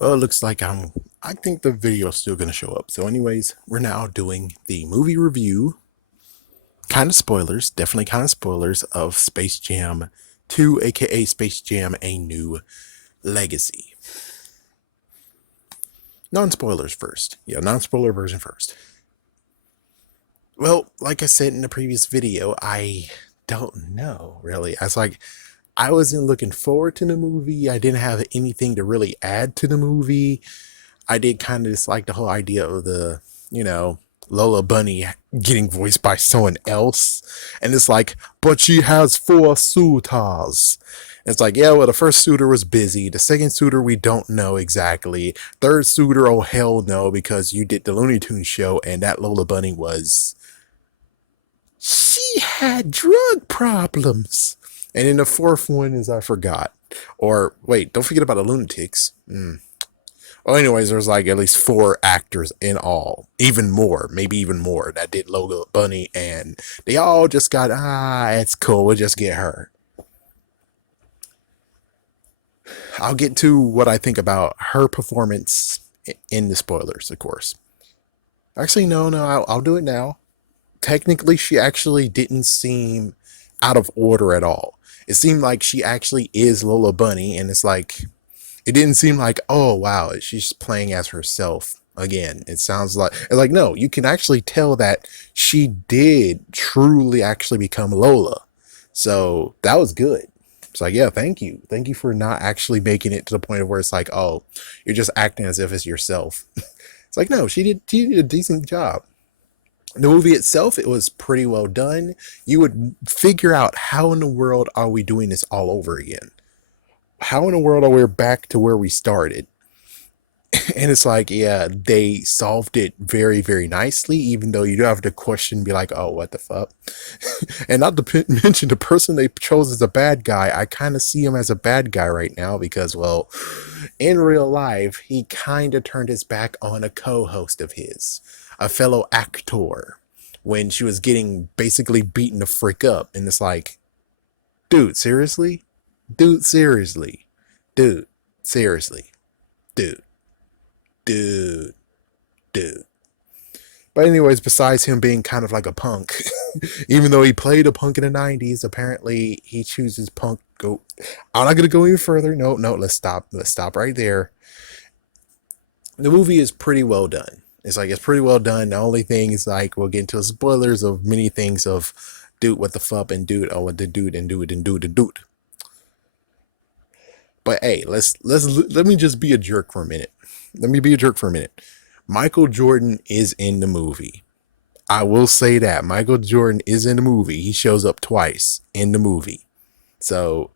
Well, it looks like I think the video's still gonna show up. So, anyways, we're now doing the movie review. Kind of spoilers, definitely kind of spoilers of Space Jam 2, aka Space Jam: A New Legacy. Non-spoilers first. Yeah, non-spoiler version first. Well, like I said in the previous video, I don't know really. I wasn't looking forward to the movie. I didn't have anything to really add to the movie. I did kind of dislike the whole idea of you know, Lola Bunny getting voiced by someone else. And it's like, but she has four suitors. It's like, yeah, well, the first suitor was busy. The second suitor, we don't know exactly. Third suitor, oh, hell no, because you did the Looney Tunes show and that Lola Bunny was. She had drug problems. And then the fourth one is I forgot. Or, wait, don't forget about the Lunatics. Well, anyways, there's like at least four actors in all, even more, maybe even more, that did Lola Bunny, and they all just got it's cool. We'll just get her. I'll get to what I think about her performance in the spoilers, of course. Actually, no, I'll do it now. Technically, she actually didn't seem out of order at all. It seemed like she actually is Lola Bunny, and it didn't seem like, oh wow, she's playing as herself again. It sounds like no, you can actually tell that she did truly actually become Lola. So that was good. It's like, yeah, thank you for not actually making it to the point of where it's like, oh, you're just acting as if it's yourself. It's like, no, she did a decent job. The movie itself, it was pretty well done. You would figure out, how in the world are we doing this all over again? How in the world are we back to where we started? And it's like, yeah, they solved it very, very nicely, even though you do have to question, be like, oh, what the fuck? And not to mention the person they chose as a bad guy, I kind of see him as a bad guy right now because, well, in real life, he kind of turned his back on a co-host of his, a fellow actor, when she was getting basically beaten the frick up. And it's like, dude, seriously? Dude, seriously? Dude, seriously? Dude, dude, dude. But anyways, besides him being kind of like a punk, even though he played a punk in the 90s, apparently he chooses punk. Go. I'm not gonna go any further. No, let's stop. Let's stop right there. The movie is pretty well done. It's pretty well done. The only thing is like we'll get into spoilers of many things of dude, what the fuck, and dude, oh, what the dude, and dude, and dude, and dude. But hey, let me just be a jerk for a minute. Let me be a jerk for a minute. Michael Jordan is in the movie. I will say that Michael Jordan is in the movie. He shows up twice in the movie. So,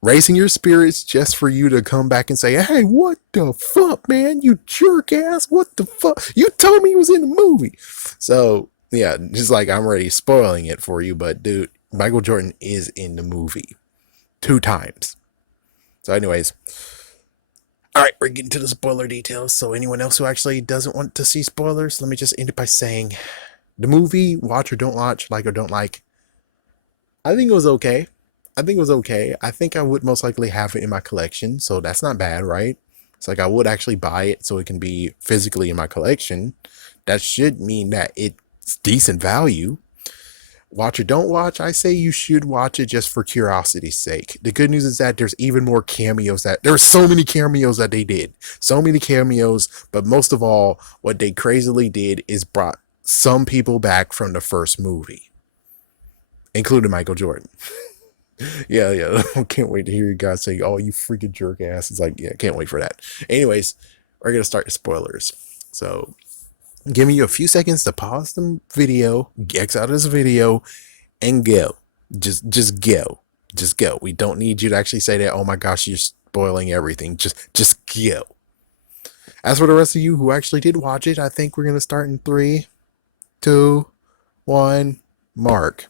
raising your spirits just for you to come back and say, "Hey, what the fuck, man? You jerk ass! What the fuck? You told me he was in the movie." So, yeah, just like I'm already spoiling it for you, but dude, Michael Jordan is in the movie 2 times. So, anyways, all right, we're getting to the spoiler details. So, anyone else who actually doesn't want to see spoilers, let me just end it by saying the movie, watch or don't watch, like or don't like, I think it was okay. I think it was okay. I think I would most likely have it in my collection. So, that's not bad, right? It's like I would actually buy it so it can be physically in my collection. That should mean that it's decent value. Watch or don't watch, I say you should watch it just for curiosity's sake. The good news is that there's even more cameos there were so many cameos that they did. So many cameos, but most of all, what they crazily did is brought some people back from the first movie, including Michael Jordan. Yeah. I can't wait to hear you guys say, oh, you freaking jerk ass. It's like, yeah, can't wait for that. Anyways, we're gonna start the spoilers. So giving you a few seconds to pause the video, X out of this video, and go. Just go. Just go. We don't need you to actually say that, oh my gosh, you're spoiling everything. Just go. As for the rest of you who actually did watch it, I think we're gonna start in 3, 2, 1, mark.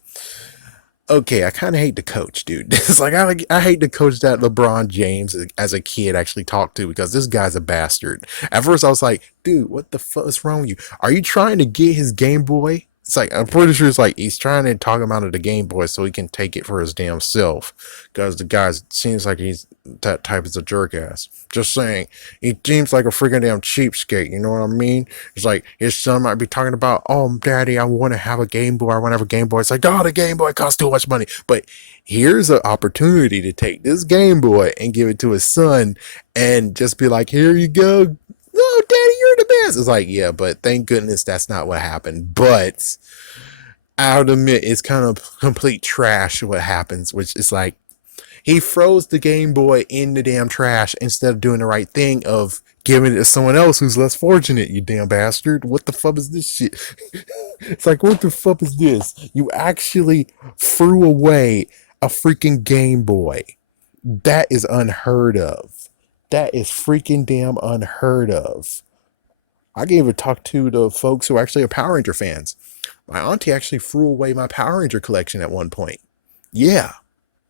Okay, I kind of hate the coach, dude. It's like I hate the coach that LeBron James as a kid actually talked to because this guy's a bastard. At first, I was like, dude, what the fuck is wrong with you? Are you trying to get his Game Boy? It's like I'm pretty sure it's like he's trying to talk him out of the Game Boy so he can take it for his damn self. Because the guy seems like he's that type of a jerk ass. Just saying, he seems like a freaking damn cheapskate. You know what I mean? It's like his son might be talking about, "Oh, Daddy, I want to have a Game Boy. I want to have a Game Boy." It's like, "Oh, the Game Boy costs too much money." But here's an opportunity to take this Game Boy and give it to his son, and just be like, "Here you go, no, Daddy, you're the best." It's like, yeah, but thank goodness that's not what happened. But I'll admit it's kind of complete trash what happens, which is like he throws the Game Boy in the damn trash instead of doing the right thing of giving it to someone else who's less fortunate, you damn bastard. What the fuck is this shit? It's like, what the fuck is this? You actually threw away a freaking Game Boy. That is unheard of. That is freaking damn unheard of. I gave a talk to the folks who actually are Power Ranger fans. My auntie actually threw away my Power Ranger collection at one point. Yeah,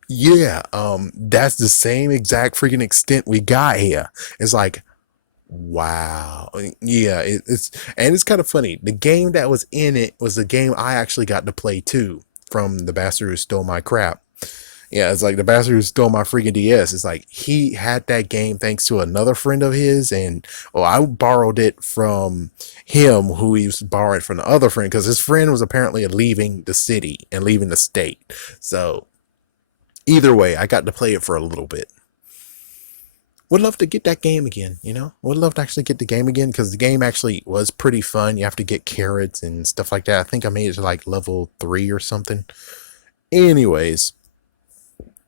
yeah. That's the same exact freaking extent we got here. It's like, wow. Yeah, it's and it's kind of funny. The game that was in it was the game I actually got to play too from the bastard who stole my crap. Yeah, it's like the bastard who stole my freaking DS. It's like he had that game thanks to another friend of his, and well, I borrowed it from him, who he was borrowing from the other friend, because his friend was apparently leaving the city and leaving the state. So either way, I got to play it for a little bit. Would love to get that game again, you know? Would love to actually get the game again because the game actually was pretty fun. You have to get carrots and stuff like that. I think I made it to like level 3 or something. Anyways,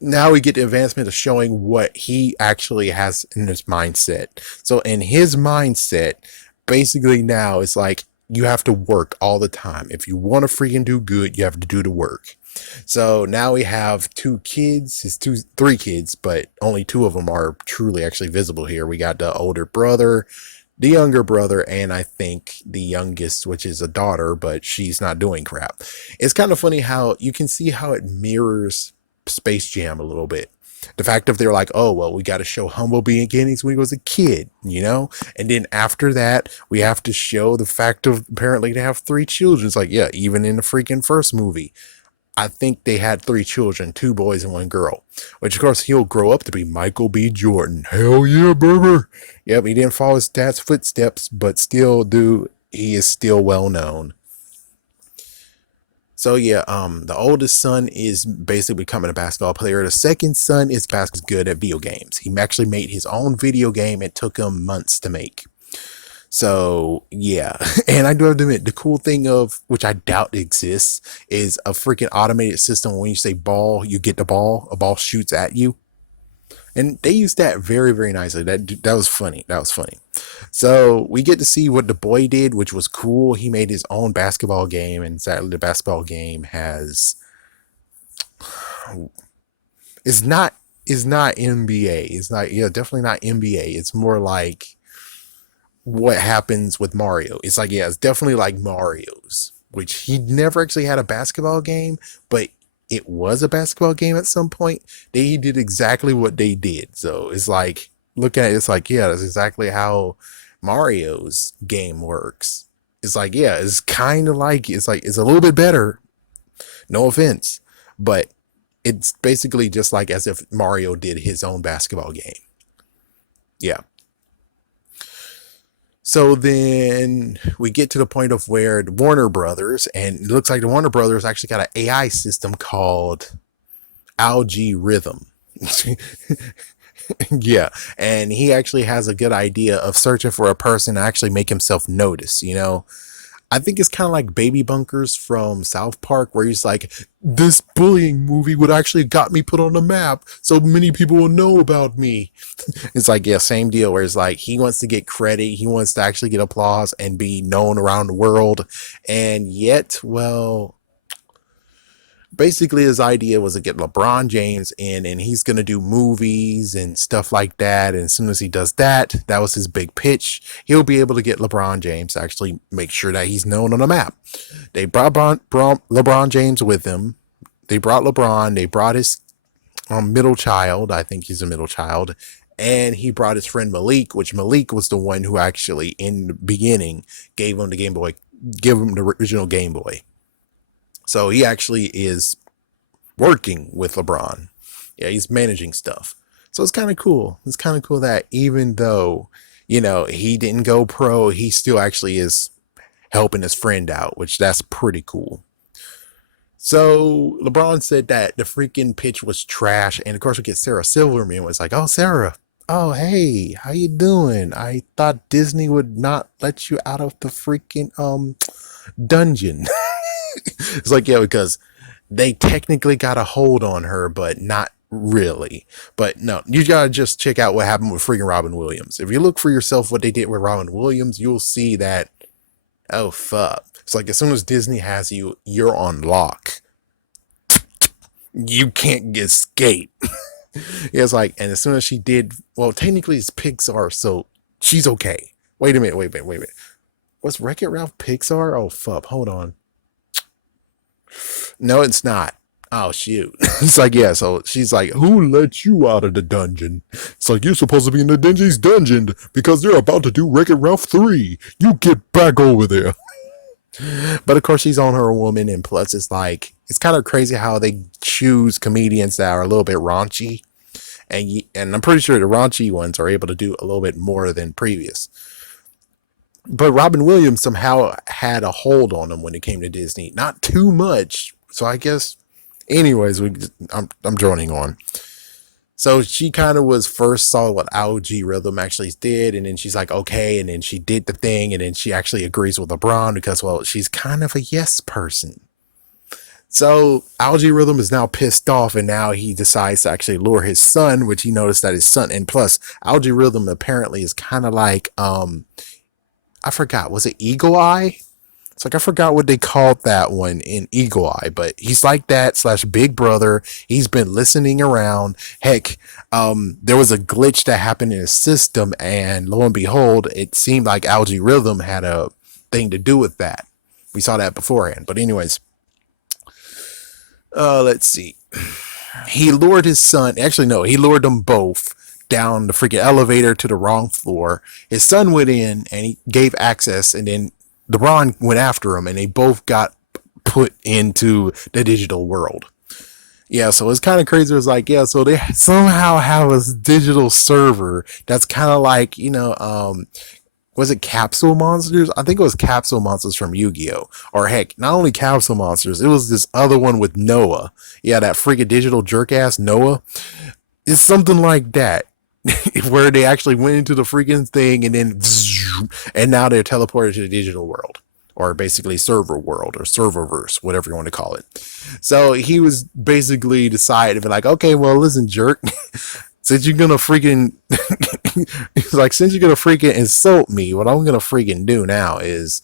now we get the advancement of showing what he actually has in his mindset. So in his mindset, basically now it's like you have to work all the time. If you want to freaking do good, you have to do the work. So now we have three kids, but only two of them are truly actually visible here. We got the older brother, the younger brother, and I think the youngest, which is a daughter, but she's not doing crap. It's kind of funny how you can see how it mirrors Space Jam a little bit. The fact of they're like, oh, well, we got to show humble beginnings when he was a kid, you know? And then after that, we have to show the fact of apparently they have three children. It's like, yeah, even in the freaking first movie, I think they had three children, two boys and one girl, which of course he'll grow up to be Michael B. Jordan. Hell yeah, baby. Yep, he didn't follow his dad's footsteps, but still, dude, he is still well known. So yeah, the oldest son is basically becoming a basketball player. The second son is basketball good at video games. He actually made his own video game. It took him months to make. So yeah, and I do have to admit, the cool thing of which I doubt exists is a freaking automated system. When you say ball, you get the ball. A ball shoots at you, and they used that very very nicely. That was funny. That was funny. So we get to see what the boy did, which was cool. He made his own basketball game, and sadly, the basketball game has is not is not NBA. It's not, yeah, definitely not NBA. It's more like what happens with Mario. It's like, yeah, it's definitely like Mario's, which he never actually had a basketball game, but it was a basketball game at some point. They did exactly what they did. So it's like, look at it, it's like, yeah, that's exactly how Mario's game works. It's like, yeah, it's kind of like, it's like, it's a little bit better. No offense, but it's basically just like as if Mario did his own basketball game. Yeah. So then we get to the point of where the Warner Brothers, and it looks like the Warner Brothers actually got an AI system called Algae Rhythm. Yeah, and he actually has a good idea of searching for a person to actually make himself notice, you know. I think it's kind of like Baby Bunkers from South Park, where he's like, this bullying movie would actually got me put on the map so many people will know about me. It's like, yeah, same deal, where it's like he wants to get credit, he wants to actually get applause and be known around the world. And yet, well, basically his idea was to get LeBron James in, and he's going to do movies and stuff like that. And as soon as he does that, that was his big pitch. He'll be able to get LeBron James to actually make sure that he's known on the map. They brought LeBron James with him. They brought LeBron. They brought his middle child. I think he's a middle child. And he brought his friend Malik, which Malik was the one who actually in the beginning gave him the Game Boy, give him the original Game Boy. So he actually is working with LeBron. Yeah, he's managing stuff. So it's kind of cool. It's kind of cool that even though, he didn't go pro, he still actually is helping his friend out, which that's pretty cool. So LeBron said that the freaking pitch was trash, and of course we get Sarah Silverman was like, "Oh, Sarah, oh hey, how you doing? I thought Disney would not let you out of the freaking dungeon." It's like, yeah, because they technically got a hold on her, but not really. But no, you gotta just check out what happened with freaking Robin Williams. If you look for yourself what they did with Robin Williams, you'll see that, oh fuck. It's like as soon as Disney has you, you're on lock. You can't escape. Yeah, it's like, and as soon as she did, well, technically it's Pixar, so she's okay. Wait a minute, wait a minute. Was Wreck-It Ralph Pixar? Oh fuck, hold on. No, it's not. Oh shoot. It's like, yeah, so she's like, who let you out of the dungeon? It's like, you're supposed to be in the Dingy's dungeon because they're about to do Wreck-It Ralph 3. You get back over there. But of course she's on her woman, and plus it's like, it's kind of crazy how they choose comedians that are a little bit raunchy. And I'm pretty sure the raunchy ones are able to do a little bit more than previous. But Robin Williams somehow had a hold on him when it came to Disney. Not too much. So I guess, anyways, I'm droning on. So she kind of was first saw what Algae Rhythm actually did, and then she's like, okay, and then she did the thing, and then she actually agrees with LeBron because, well, she's kind of a yes person. So Algae Rhythm is now pissed off, and now he decides to actually lure his son, which he noticed that his son, and plus Algae Rhythm apparently is kind of like, I forgot, was it Eagle Eye? It's like, I forgot what they called that one in Eagle Eye, but he's like that slash Big Brother. He's been listening around. Heck, there was a glitch that happened in his system, and lo and behold, it seemed like Algae Rhythm had a thing to do with that. We saw that beforehand. But anyways, let's see. He lured his son. Actually, no, he lured them both down the freaking elevator to the wrong floor. His son went in and he gave access, and then LeBron went after him, and they both got put into the digital world. Yeah, so it's kind of crazy. It's like, yeah, so they somehow have a digital server that's kind of like, was it Capsule Monsters? I think it was Capsule Monsters from Yu-Gi-Oh! Or heck, not only Capsule Monsters, it was this other one with Noah. Yeah, that freaking digital jerk ass Noah. It's something like that. Where they actually went into the freaking thing and then and now they're teleported to the digital world, or basically server world, or serververse, whatever you want to call it. So he was basically decided to be like, okay, well, listen, jerk, since you're gonna freaking he's like, since you're gonna freaking insult me, what I'm gonna freaking do now is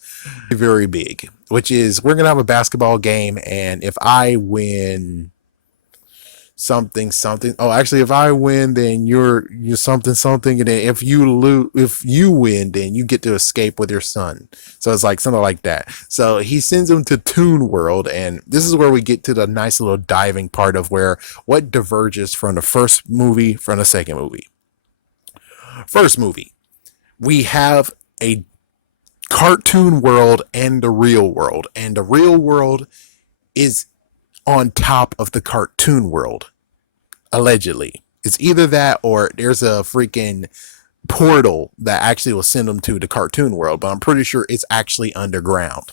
very big, which is we're gonna have a basketball game, and if I win something, oh, actually, if I win, then you're something, and then if you win, then you get to escape with your son. So it's like something like that. So he sends him to Toon World, and this is where we get to the nice little diving part of where what diverges from the first movie from the second movie. First movie, we have a cartoon world and the real world, and the real world is on top of the cartoon world. Allegedly, it's either that or there's a freaking portal that actually will send them to the cartoon world, but I'm pretty sure it's actually underground.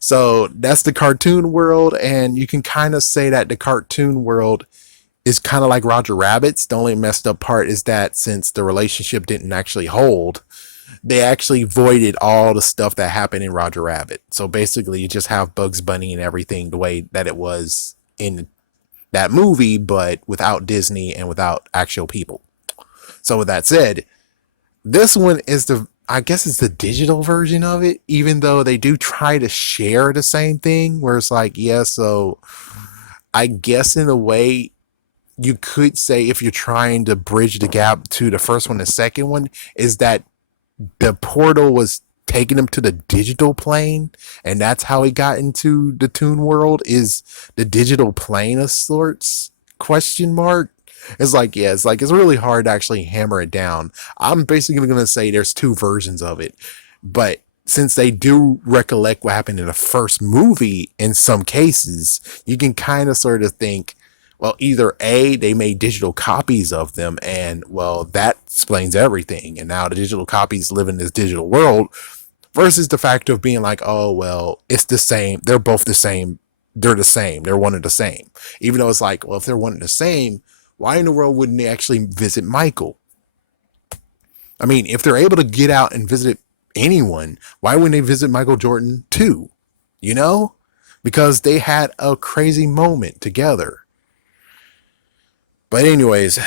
So that's the cartoon world, and you can kind of say that the cartoon world is kind of like Roger Rabbit's. The only messed up part is that since the relationship didn't actually hold, they actually voided all the stuff that happened in Roger Rabbit. So basically, you just have Bugs Bunny and everything the way that it was in that movie, but without Disney and without actual people. So with that said, this one is I guess it's the digital version of it, even though they do try to share the same thing, where it's like, yeah, so I guess in a way you could say, if you're trying to bridge the gap to the first one, the second one is that the portal was taking him to the digital plane, and that's how he got into the Toon World, is the digital plane of sorts, question mark. It's like, yeah, it's like, it's really hard to actually hammer it down. I'm basically going to say there's two versions of it, but since they do recollect what happened in the first movie, in some cases, you can kind of sort of think, well, either A, they made digital copies of them, and well, that explains everything. And now the digital copies live in this digital world, versus the fact of being like, oh, well, it's the same. They're both the same. They're the same. They're one and the same. Even though it's like, well, if they're one and the same, why in the world wouldn't they actually visit Michael? I mean, if they're able to get out and visit anyone, why wouldn't they visit Michael Jordan too? You know? Because they had a crazy moment together. But anyways,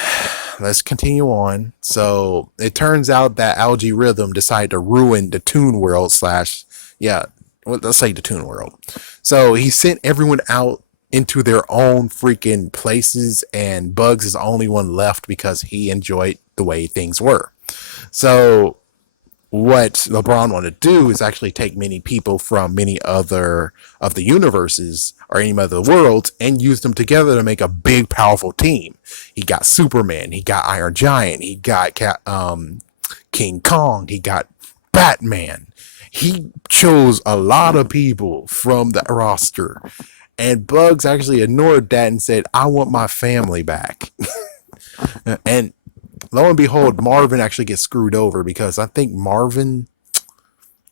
let's continue on. So it turns out that Algae Rhythm decided to ruin the Toon World slash, yeah, well, let's say the Toon World. So he sent everyone out into their own freaking places, and Bugs is the only one left because he enjoyed the way things were. So what LeBron wanted to do is actually take many people from many other of the universes or any other worlds and use them together to make a big, powerful team. He got Superman, he got Iron Giant, he got King Kong, he got Batman. He chose a lot of people from the roster, and Bugs actually ignored that and said, "I want my family back." And lo and behold, Marvin actually gets screwed over because I think Marvin,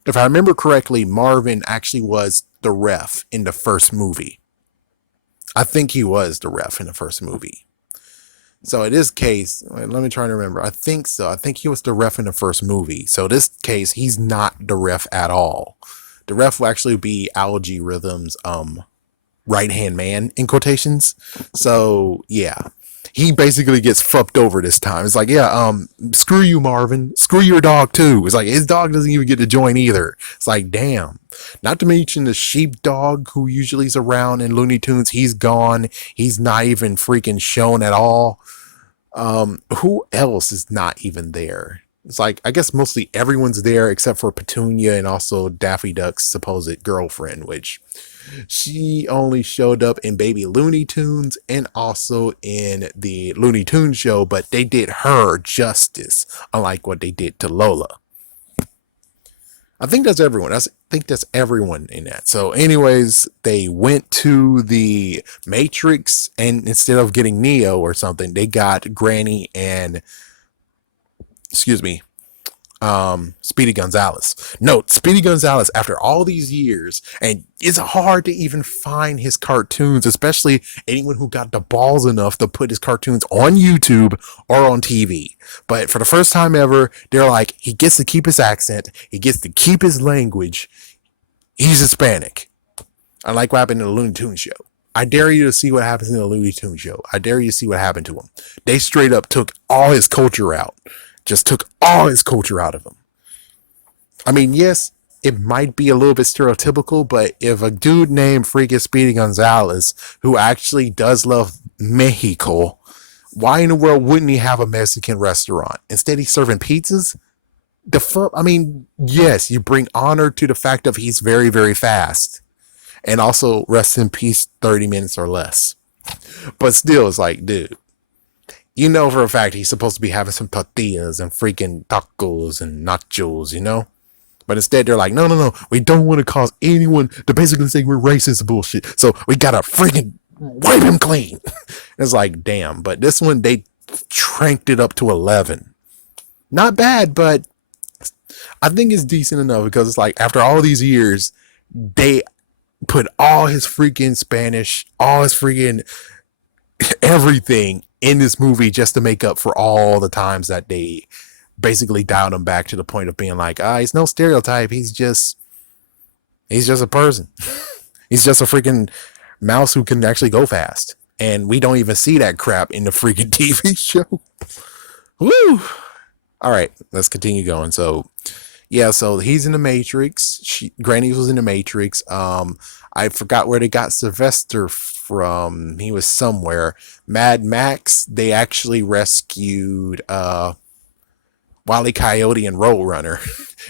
if I remember correctly, Marvin actually was the ref in the first movie. I think he was the ref in the first movie. So in this case, let me try to remember. I think so. I think he was the ref in the first movie. So this case, he's not the ref at all. The ref will actually be Algae Rhythm's right hand man in quotations. So yeah, he basically gets fucked over this time. It's like, yeah, screw you, Marvin. Screw your dog too. It's like his dog doesn't even get to join either. It's like, damn. Not to mention the sheepdog who usually is around in Looney Tunes. He's gone. He's not even freaking shown at all. Who else is not even there? It's like, I guess mostly everyone's there except for Petunia and also Daffy Duck's supposed girlfriend, which she only showed up in Baby Looney Tunes and also in the Looney Tunes show, but they did her justice, unlike what they did to Lola. I think that's everyone. I think that's everyone in that. So, anyways, they went to the Matrix, and instead of getting Neo or something, they got Granny and, excuse me, Speedy Gonzalez. No, Speedy Gonzalez, after all these years, and it's hard to even find his cartoons, especially anyone who got the balls enough to put his cartoons on YouTube or on TV. But for the first time ever, they're like, he gets to keep his accent, he gets to keep his language, he's Hispanic. Unlike what happened in the Looney Tunes show. I dare you to see what happens in the Looney Tunes show. I dare you to see what happened to him. They straight up took all his culture out. Just took all his culture out of him. I mean, yes, it might be a little bit stereotypical, but if a dude named freaking Speedy Gonzalez, who actually does love Mexico, why in the world wouldn't he have a Mexican restaurant? Instead, he's serving pizzas? I mean, yes, you bring honor to the fact of he's very, very fast. And also, rest in peace, 30 minutes or less. But still, it's like, dude, you know for a fact he's supposed to be having some tortillas and freaking tacos and nachos, you know? But instead they're like, no, no, no, we don't want to cause anyone to basically say we're racist bullshit. So we gotta freaking wipe him clean. It's like, damn. But this one, they tranked it up to 11. Not bad, but I think it's decent enough because it's like, after all these years, they put all his freaking Spanish, all his freaking everything in this movie just to make up for all the times that they basically dialed him back to the point of being like, he's no stereotype. He's just a person. He's just a freaking mouse who can actually go fast. And we don't even see that crap in the freaking TV show. Woo! All right, let's continue going. So, yeah, so he's in the Matrix. Granny was in the Matrix. I forgot where they got Sylvester from. He was somewhere. Mad Max, they actually rescued Wile E. Coyote and Roadrunner.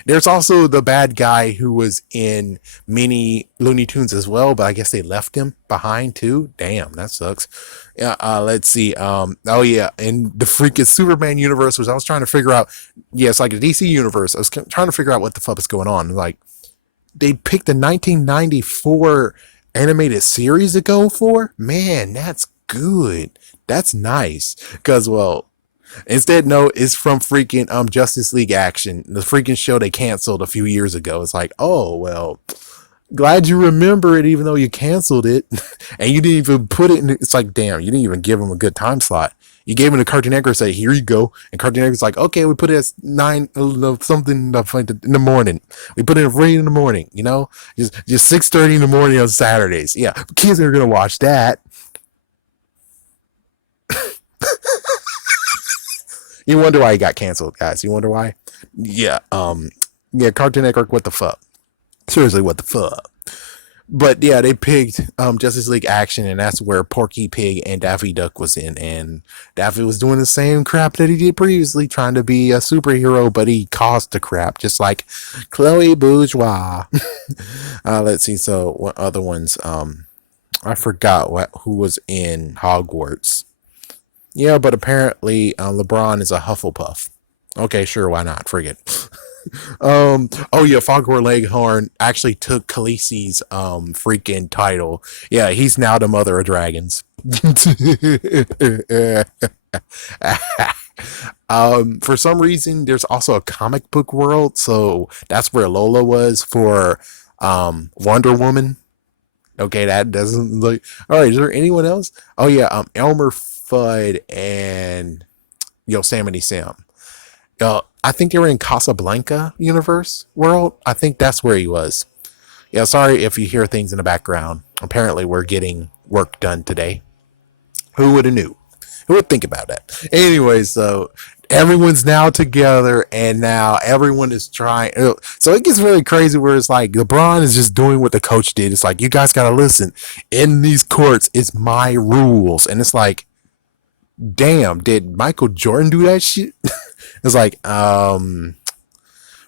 There's also the bad guy who was in mini Looney Tunes as well, but I guess they left him behind too. Damn, that sucks. Yeah, let's see. Oh yeah, in the freaking Superman universe, was I was trying to figure out. Yeah, it's like a DC universe. I was trying to figure out what the fuck is going on. Like they picked the 1994 animated series to go for. Man, that's good. That's nice. Cause well, instead, no, it's from freaking Justice League Action, the freaking show they canceled a few years ago. It's like, oh well, glad you remember it, even though you canceled it, and you didn't even put it in. It's like, damn, you didn't even give them a good time slot. You gave him to Cartoon Network, say, here you go, and Cartoon Network's like, okay, we put it at 9 something in the morning. We put it at 3 in the morning, just 6:30 in the morning on Saturdays. Yeah, kids are gonna watch that. You wonder why he got canceled, guys. You wonder why? Yeah, yeah, Cartoon Network, what the fuck? Seriously, what the fuck? But yeah, they picked Justice League Action, and that's where Porky Pig and Daffy Duck was in. And Daffy was doing the same crap that he did previously, trying to be a superhero, but he caused the crap, just like Chloe Bourgeois. Let's see. So what other ones? I forgot who was in Hogwarts. Yeah, but apparently LeBron is a Hufflepuff. Okay, sure, why not? Forget. Oh yeah, Foghorn Leghorn actually took Khaleesi's freaking title. Yeah, he's now the mother of dragons. For some reason, there's also a comic book world, so that's where Lola was for Wonder Woman. Okay, that doesn't look. All right, is there anyone else? Oh yeah, Elmer Fudd and Yosemite Sam. I think they were in Casablanca universe world. I think that's where he was. Yeah, sorry if you hear things in the background. Apparently, we're getting work done today. Who would have knew? Who would think about that? Anyway, so everyone's now together, and now everyone is trying. So it gets really crazy where it's like LeBron is just doing what the coach did. It's like, you guys got to listen. In these courts, it's my rules. And it's like, damn, did Michael Jordan do that shit? It's like,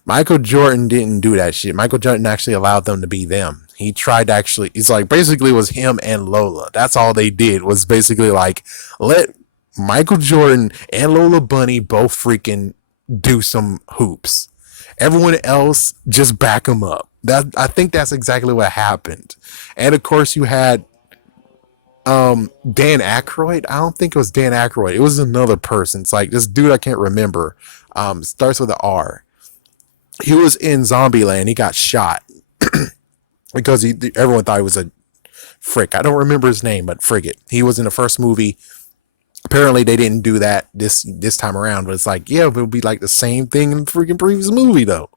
Michael Jordan didn't do that shit. Michael Jordan actually allowed them to be them. He tried to actually, it's like basically it was him and Lola. That's all they did was basically like, let Michael Jordan and Lola Bunny both freaking do some hoops. Everyone else just back them up. I think that's exactly what happened. And of course you had Dan Aykroyd. I don't think it was Dan Aykroyd. It was another person. It's like this dude I can't remember. Starts with an R. He was in Zombieland. He got shot because everyone thought he was a frick. I don't remember his name, but frig it. He was in the first movie. Apparently they didn't do that this time around, but it's like, yeah, it would be like the same thing in the freaking previous movie though.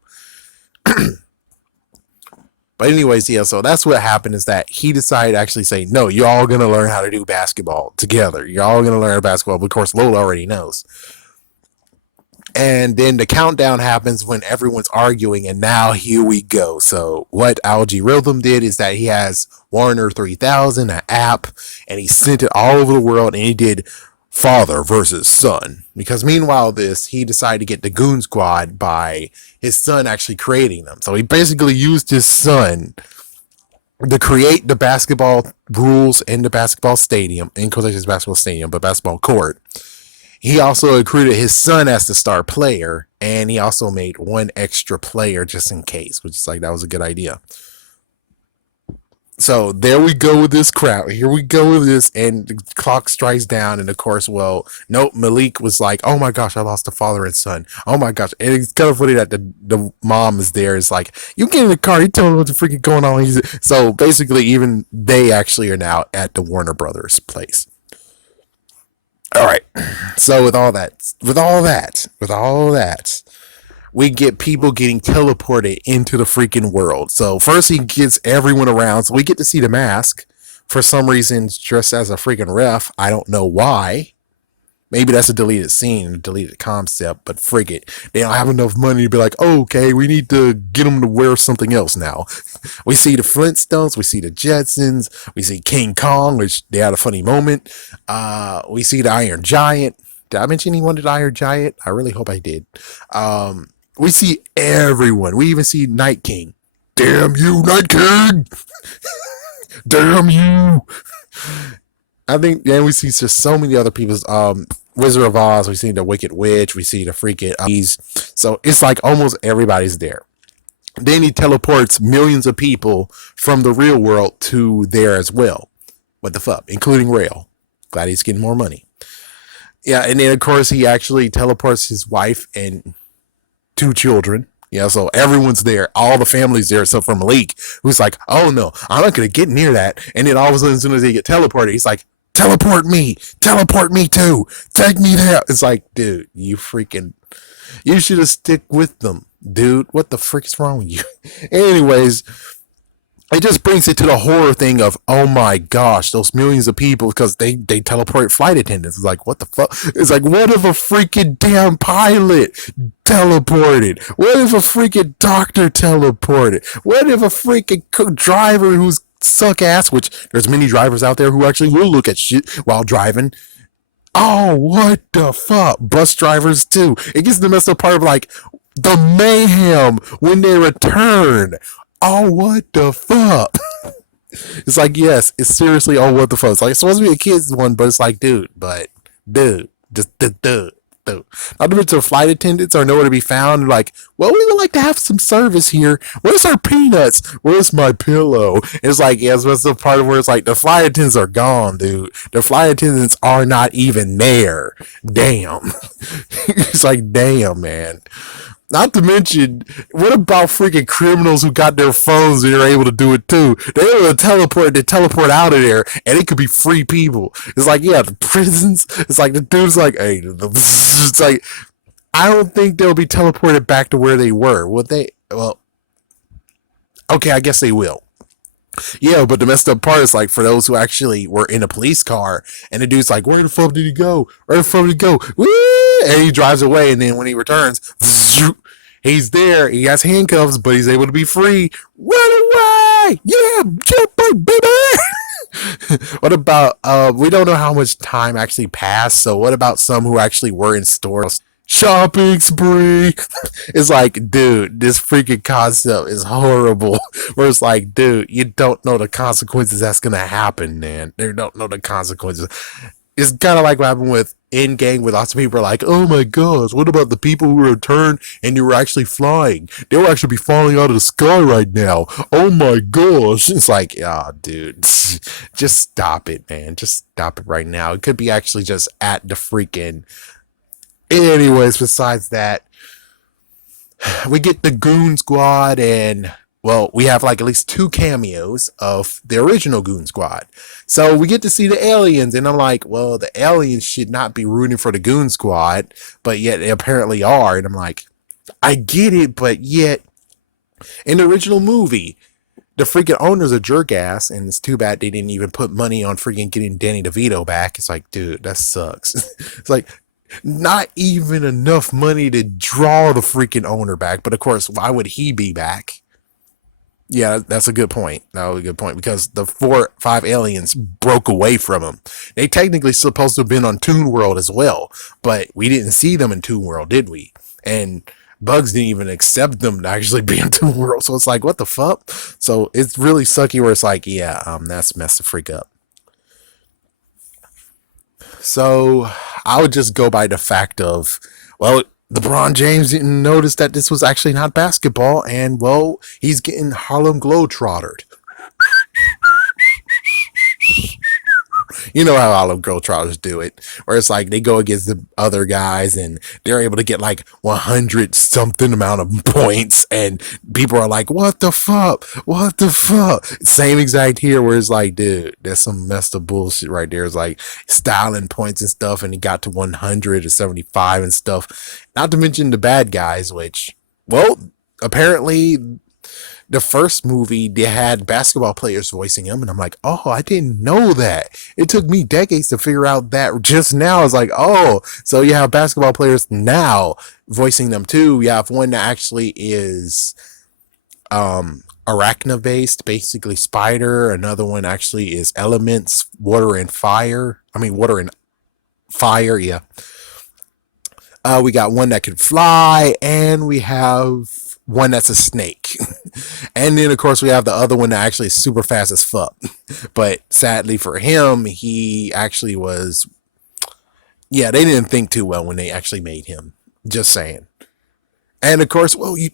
But anyways, yeah, so that's what happened is that he decided to actually say, no, you're all going to learn how to do basketball together. You're all going to learn basketball. But of course, Lola already knows. And then the countdown happens when everyone's arguing, and now here we go. So what Algae Rhythm did is that he has Warner 3000, an app, and he sent it all over the world, and he did father versus son. Because meanwhile he decided to get the Goon Squad by his son actually creating them. So he basically used his son to create the basketball rules in the basketball stadium, in quotations basketball stadium, but basketball court. He also recruited his son as the star player, and he also made one extra player just in case, which is like, that was a good idea. So there we go with this crowd. Here we go with this, and the clock strikes down, and of course, well, nope, Malik was like, oh my gosh, I lost a father and son. Oh my gosh. And it's kind of funny that the mom is there. It's like, you get in the car, you tell me what's freaking going on. So basically, even they actually are now at the Warner Brothers place. All right. So with all that, we get people getting teleported into the freaking world. So first he gets everyone around. So we get to see the Mask for some reason dressed as a freaking ref. I don't know why. Maybe that's a deleted scene, a deleted concept, but frig it. They don't have enough money to be like, oh, okay, we need to get them to wear something else now. We see the Flintstones, we see the Jetsons, we see King Kong, which they had a funny moment. We see the Iron Giant. Did I mention he wanted Iron Giant? I really hope I did. We see everyone. We even see Night King. Damn you, Night King! Damn you! I think, and we see just so many other people's. Wizard of Oz. We see the Wicked Witch. We see the freaking. So it's like almost everybody's there. Then he teleports millions of people from the real world to there as well. What the fuck? Including Rail. Glad he's getting more money. Yeah, and then of course he actually teleports his wife and 2 children. Yeah, so everyone's there. All the family's there except for Malik, who's like, oh no, I'm not going to get near that. And then all of a sudden, as soon as they get teleported, he's like, teleport me too. Take me there. It's like, dude, you should have stick with them, dude. What the frick is wrong with you? Anyways, it just brings it to the horror thing of, oh my gosh, those millions of people, because they teleport flight attendants. It's like, what the fuck? It's like, what if a freaking damn pilot teleported? What if a freaking doctor teleported? What if a freaking driver who's suck ass, which there's many drivers out there who actually will look at shit while driving. Oh, what the fuck? Bus drivers too. It gets the messed up part of like the mayhem when they return. Oh, what the fuck? It's like, yes, it's seriously, oh, what the fuck? It's like, it's supposed to be a kid's one, but it's like, dude, just dude. Not to mention flight attendants are nowhere to be found. Like, well, we would like to have some service here. Where's our peanuts? Where's my pillow? And it's like, yeah, that's the part where it's like the flight attendants are gone, dude. The flight attendants are not even there. Damn. It's like, damn, man. Not to mention, what about freaking criminals who got their phones and they're able to do it too? They're able to teleport out of there, and it could be free people. It's like, yeah, the prisons. It's like the dude's like, hey, it's like, I don't think they'll be teleported back to where they were. Would they? Well, okay, I guess they will. Yeah, but the messed up part is like for those who actually were in a police car, and the dude's like, "Where the fuck did he go? Where the fuck did he go?" Woo! And he drives away, and then when he returns, he's there. He has handcuffs, but he's able to be free. Run away! Yeah, jump, baby. What about? We don't know how much time actually passed. So what about some who actually were in stores? Shopping spree. It's like, dude, this freaking concept is horrible. Where it's like, dude, you don't know the consequences that's gonna happen, man. They don't know the consequences. It's kind of like what happened with Endgame, where lots of people are like, oh my gosh, what about the people who returned and you were actually flying? They will actually be falling out of the sky right now. Oh my gosh. It's like, ah, oh, dude, just stop it, man. Just stop it right now. It could be actually just at the freaking. Anyways, besides that, we get the Goon Squad, and well, we have like at least 2 cameos of the original Goon Squad. So we get to see the aliens, and I'm like, well, the aliens should not be rooting for the Goon Squad, but yet they apparently are. And I'm like, I get it, but yet in the original movie, the freaking owner's a jerk ass, and it's too bad they didn't even put money on freaking getting Danny DeVito back. It's like, dude, that sucks. It's like, not even enough money to draw the freaking owner back. But of course, why would he be back? Yeah, that's a good point. That was a good point, because the 5 aliens broke away from him. They technically supposed to have been on Toon World as well, but we didn't see them in Toon World, did we? And Bugs didn't even accept them to actually be in Toon World. So it's like, what the fuck? So it's really sucky where it's like, yeah, that's messed the freak up. So I would just go by the fact of, well, LeBron James didn't notice that this was actually not basketball, and well, he's getting Harlem Globetrotted. You know how all them Globetrotters do it, where it's like they go against the other guys and they're able to get like 100 something amount of points, and people are like, what the fuck? What the fuck? Same exact here, where it's like, dude, there's some messed up bullshit right there. It's like styling points and stuff, and he got to 100 or 75 and stuff. Not to mention the bad guys, which, well, apparently the first movie, they had basketball players voicing them, and I'm like, oh, I didn't know that. It took me decades to figure out that just now. It's like, oh, so you have basketball players now voicing them too. You have one that actually is arachna based, basically spider. Another one actually is elements, water and fire. I mean, water and fire, yeah. We got one that can fly, and we have one that's a snake. And then, of course, we have the other one that actually is super fast as fuck. But sadly for him, he actually was. Yeah, they didn't think too well when they actually made him. Just saying. And of course, well, you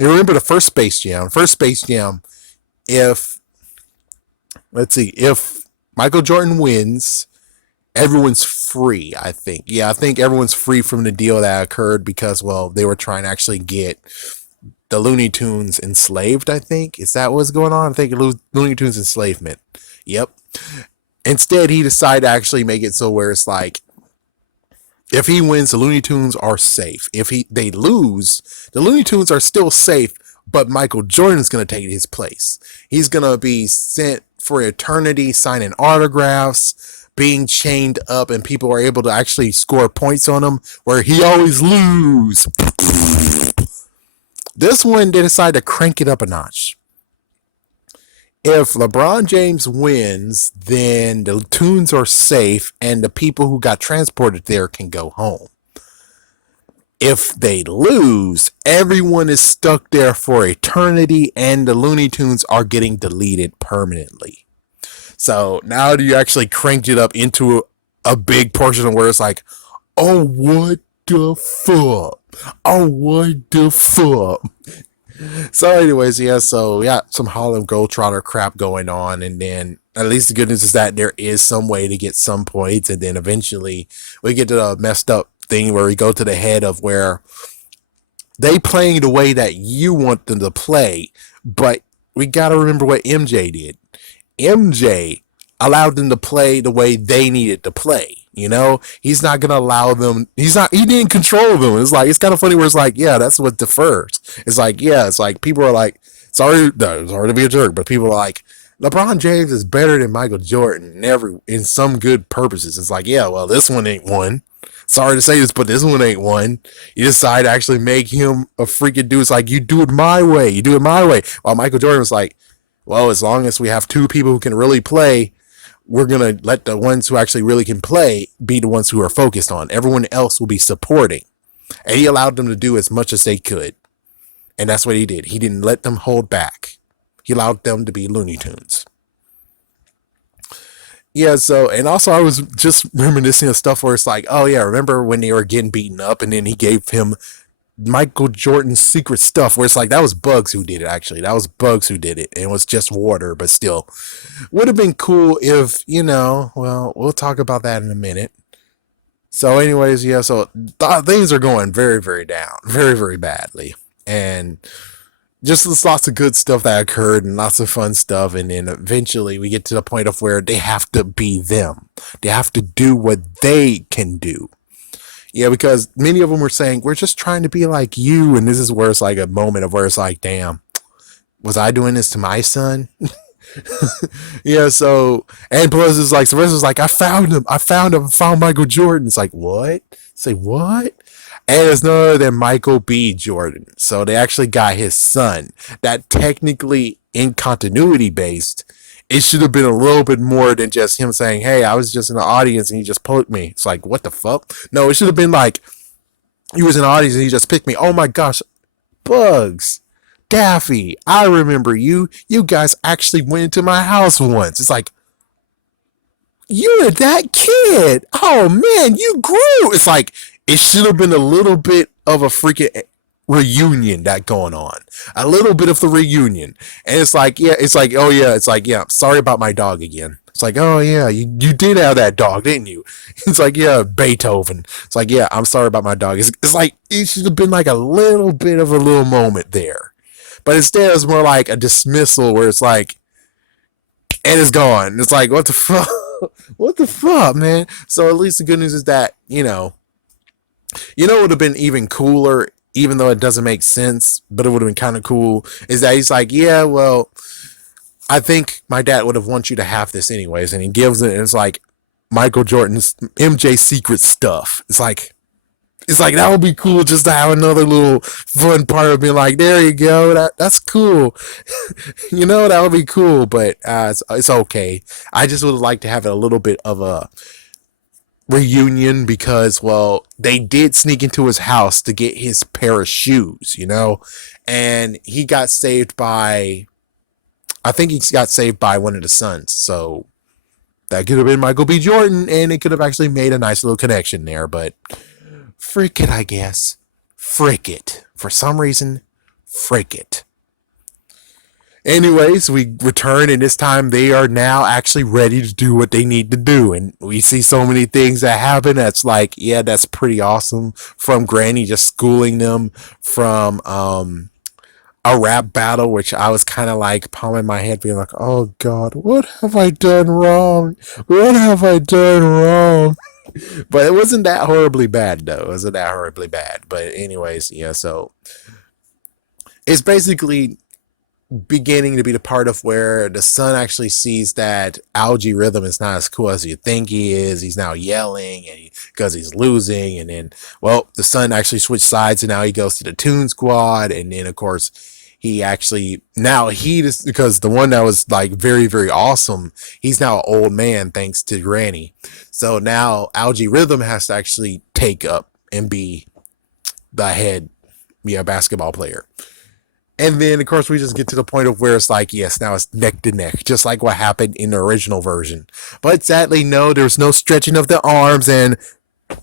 remember the first Space Jam? First Space Jam, if, let's see, if Michael Jordan wins, everyone's free, I think. Yeah, I think everyone's free from the deal that occurred because, well, they were trying to actually get the Looney Tunes enslaved, I think. Is that what's going on? I think Looney Tunes enslavement. Yep. Instead, he decided to actually make it so where it's like, if he wins, the Looney Tunes are safe. If they lose, the Looney Tunes are still safe, but Michael Jordan's going to take his place. He's going to be sent for eternity, signing autographs, being chained up, and people are able to actually score points on him where he always lose. This one, they decided to crank it up a notch. If LeBron James wins, then the Tunes are safe and the people who got transported there can go home. If they lose, everyone is stuck there for eternity and the Looney Tunes are getting deleted permanently. So now you actually cranked it up into a big portion where it's like, oh, what the fuck? Oh, what the fuck? So anyways, yeah, so we got some Harlem Globetrotter crap going on, and then at least the good news is that there is some way to get some points, and then eventually we get to the messed up thing where we go to the head of where they playing the way that you want them to play, but we got to remember what MJ did. MJ allowed them to play the way they needed to play. You know, he's not gonna allow them. He didn't control them. It's like, it's kind of funny where it's like, yeah, that's what differs. It's like, yeah, it's like people are like, sorry to be a jerk, but people are like, LeBron James is better than Michael Jordan in some good purposes. It's like, yeah, well, this one ain't one. Sorry to say this, but this one ain't one. You decide to actually make him a freaking dude. It's like, you do it my way. You do it my way. While Michael Jordan was like, well, as long as we have two people who can really play, we're going to let the ones who actually really can play be the ones who are focused on. Everyone else will be supporting. And he allowed them to do as much as they could. And that's what he did. He didn't let them hold back. He allowed them to be Looney Tunes. Yeah, so, and also I was just reminiscing of stuff where it's like, oh yeah, remember when they were getting beaten up and then he gave him Michael Jordan's secret stuff where it's like, that was Bugs who did it, actually. That was Bugs who did it. And it was just water, but still. Would have been cool if, well, we'll talk about that in a minute. So anyways, yeah, so things are going very, very down. Very, very badly. And just lots of good stuff that occurred and lots of fun stuff. And then eventually we get to the point of where they have to be them. They have to do what they can do. Yeah, because many of them were saying, we're just trying to be like you. And this is where it's like a moment of where it's like, damn, was I doing this to my son? Yeah, so, and plus it's like, so this is like, I found him, I found Michael Jordan. It's like, what? Say what? And it's none other than Michael B. Jordan. So they actually got his son. That technically in continuity based, it should have been a little bit more than just him saying, hey, I was just in the audience and he just poked me. It's like, what the fuck? No, it should have been like, he was in the audience and he just picked me. Oh my gosh, Bugs, Daffy, I remember you. You guys actually went into my house once. It's like, you're that kid. Oh man, you grew. It's like, it should have been a little bit of a freaking reunion that going on. A little bit of the reunion. And it's like, yeah, it's like, oh yeah, it's like, yeah, sorry about my dog again. It's like, oh yeah, you did have that dog, didn't you? It's like, yeah, Beethoven. It's like, yeah, I'm sorry about my dog. It's like, it should have been like a little bit of a little moment there. But instead it's more like a dismissal where it's like, and it's gone. It's like, what the fuck? What the fuck, man? So at least the good news is that, it would have been even cooler, even though it doesn't make sense, but it would have been kind of cool, is that he's like, yeah, well, I think my dad would have wanted you to have this anyways. And he gives it, and it's like Michael Jordan's MJ secret stuff. It's like, that would be cool just to have another little fun part of being like, there you go. That's cool. That would be cool, but it's okay. I just would like to have a little bit of a reunion because, well, they did sneak into his house to get his pair of shoes, and he got saved by, I think he got saved by one of the sons. So that could have been Michael B. Jordan, and it could have actually made a nice little connection there, but frick it, I guess. Frick it. For some reason, frick it. Anyways, we return, and this time they are now actually ready to do what they need to do. And we see so many things that happen that's like, yeah, that's pretty awesome. From Granny just schooling them, from a rap battle, which I was kind of like palming my head, being like, oh God, what have I done wrong? What have I done wrong? But it wasn't that horribly bad, though. It wasn't that horribly bad. But, anyways, yeah, so it's basically beginning to be the part of where the son actually sees that Algae Rhythm is not as cool as you think he is. He's now yelling and because he's losing, and then, well, the son actually switched sides, and now he goes to the Toon Squad, and then of course he actually, now he just, because the one that was like very very awesome, he's now an old man thanks to Granny. So now Algae Rhythm has to actually take up and be the head, basketball player. And then, of course, we just get to the point of where it's like, yes, now it's neck to neck, just like what happened in the original version. But sadly, no, there's no stretching of the arms, and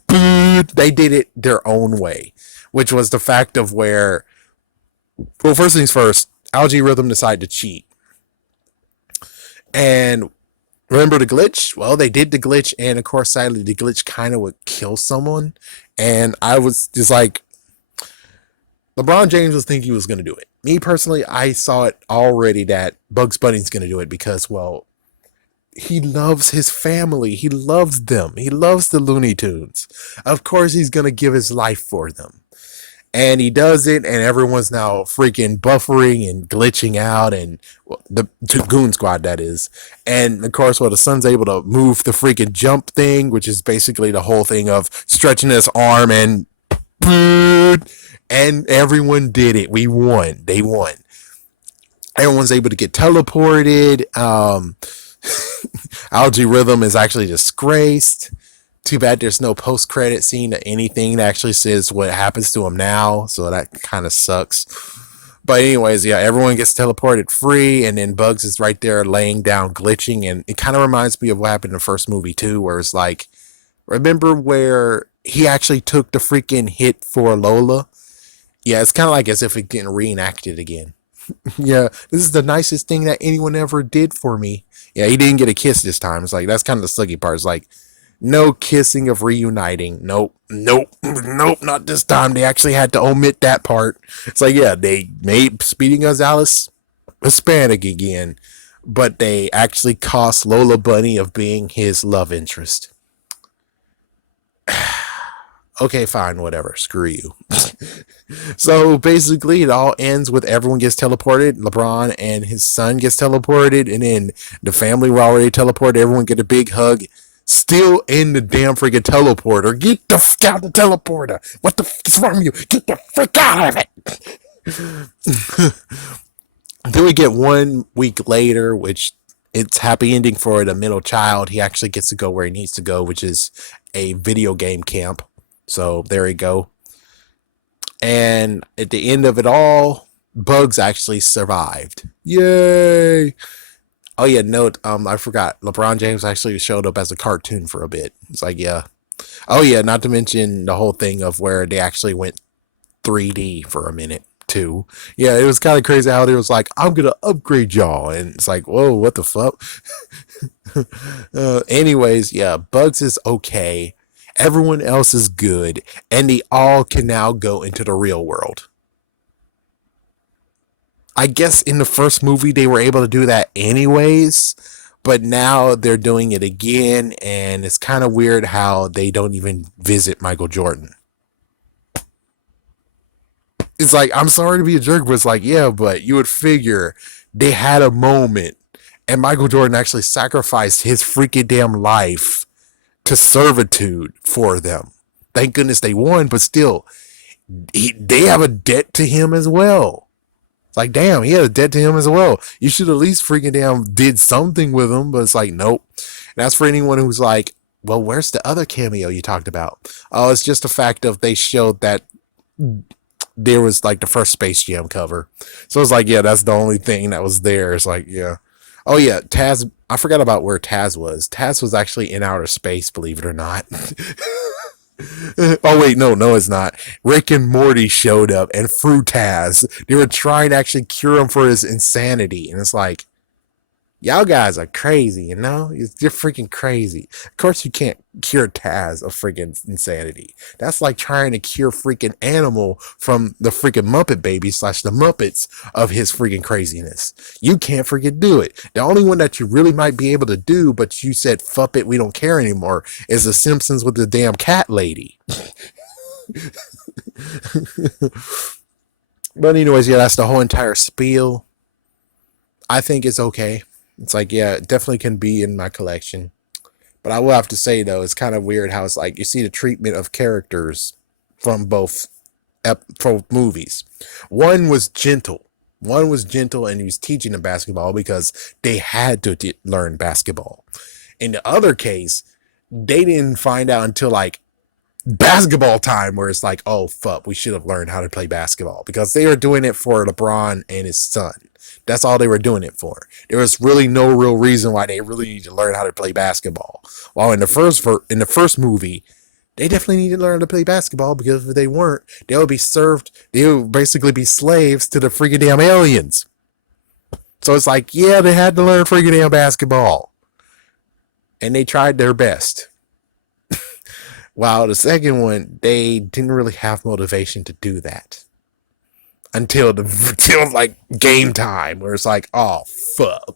they did it their own way, which was the fact of where, well, first things first, Algae Rhythm decided to cheat. And remember the glitch? Well, they did the glitch, and of course, sadly, the glitch kind of would kill someone. And I was just like, LeBron James was thinking he was going to do it. Me personally, I saw it already that Bugs Bunny's going to do it because, well, he loves his family. He loves them. He loves the Looney Tunes. Of course, he's going to give his life for them. And he does it, and everyone's now freaking buffering and glitching out, and well, the Goon Squad, that is. And of course, well, the son's able to move the freaking jump thing, which is basically the whole thing of stretching his arm and everyone did it. We won. They won. Everyone's able to get teleported. Algae Rhythm is actually disgraced. Too bad there's no post-credit scene or anything that actually says what happens to him now, so that kind of sucks. But anyways, yeah, everyone gets teleported free, and then Bugs is right there laying down glitching, and it kind of reminds me of what happened in the first movie too, where it's like, remember where he actually took the freaking hit for Lola? Yeah, it's kind of like as if it's getting reenacted again. Yeah, this is the nicest thing that anyone ever did for me. Yeah, he didn't get a kiss this time. It's like, that's kind of the sucky part. It's like, no kissing of reuniting. Nope, nope, nope, not this time. They actually had to omit that part. It's like, yeah, they made Speedy Gonzalez Hispanic again, but they actually cost Lola Bunny of being his love interest. Okay, fine, whatever. Screw you. So basically, it all ends with everyone gets teleported. LeBron and his son gets teleported, and then the family were already teleported. Everyone get a big hug. Still in the damn freaking teleporter. Get the f out of the teleporter. What the f is wrong with you? Get the frick out of it. Then we get 1 week later, which it's happy ending for the middle child. He actually gets to go where he needs to go, which is a video game camp. So there you go. And at the end of it all, Bugs actually survived. Yay! Oh yeah, note, I forgot. LeBron James actually showed up as a cartoon for a bit. It's like, yeah. Oh yeah, not to mention the whole thing of where they actually went 3D for a minute too. Yeah, it was kind of crazy how they was like, I'm gonna upgrade y'all, and it's like, whoa, what the fuck? Anyways, yeah, Bugs is okay. Everyone else is good, and they all can now go into the real world. I guess in the first movie they were able to do that anyways, but now they're doing it again, and it's kind of weird how they don't even visit Michael Jordan. It's like, I'm sorry to be a jerk, but it's like, yeah, but you would figure they had a moment, and Michael Jordan actually sacrificed his freaking damn life to servitude for them. Thank goodness they won, but still, they have a debt to him as well. It's like, damn, he had a debt to him as well. You should at least freaking damn did something with him, but it's like, nope. And that's for anyone who's like well, where's the other cameo you talked about? Oh, it's just the fact of they showed that there was like the first Space Jam cover. So it's like, yeah, that's the only thing that was there. It's like, yeah. Oh yeah, Taz. I forgot about where Taz was. Taz was actually in outer space, believe it or not. Oh wait, no, it's not. Rick and Morty showed up and threw Taz. They were trying to actually cure him for his insanity, and it's like, y'all guys are crazy, you know? You're freaking crazy. Of course, you can't cure Taz of freaking insanity. That's like trying to cure freaking Animal from the freaking Muppet Baby slash the Muppets of his freaking craziness. You can't freaking do it. The only one that you really might be able to do, but you said, fuck it, we don't care anymore, is the Simpsons with the damn cat lady. But anyways, yeah, that's the whole entire spiel. I think it's okay. It's like, yeah, it definitely can be in my collection. But I will have to say, though, it's kind of weird how it's like you see the treatment of characters from both from movies. One was gentle. One was gentle and he was teaching them basketball because they had to learn basketball. In the other case, they didn't find out until like basketball time where it's like, oh, fuck, we should have learned how to play basketball because they were doing it for LeBron and his son. That's all they were doing it for. There was really no real reason why they really need to learn how to play basketball. While in the first movie, they definitely need to learn to play basketball because if they weren't, they would be served. They would basically be slaves to the freaking damn aliens. So it's like, yeah, they had to learn freaking damn basketball, and they tried their best. While the second one, they didn't really have motivation to do that until like game time, where it's like, oh fuck.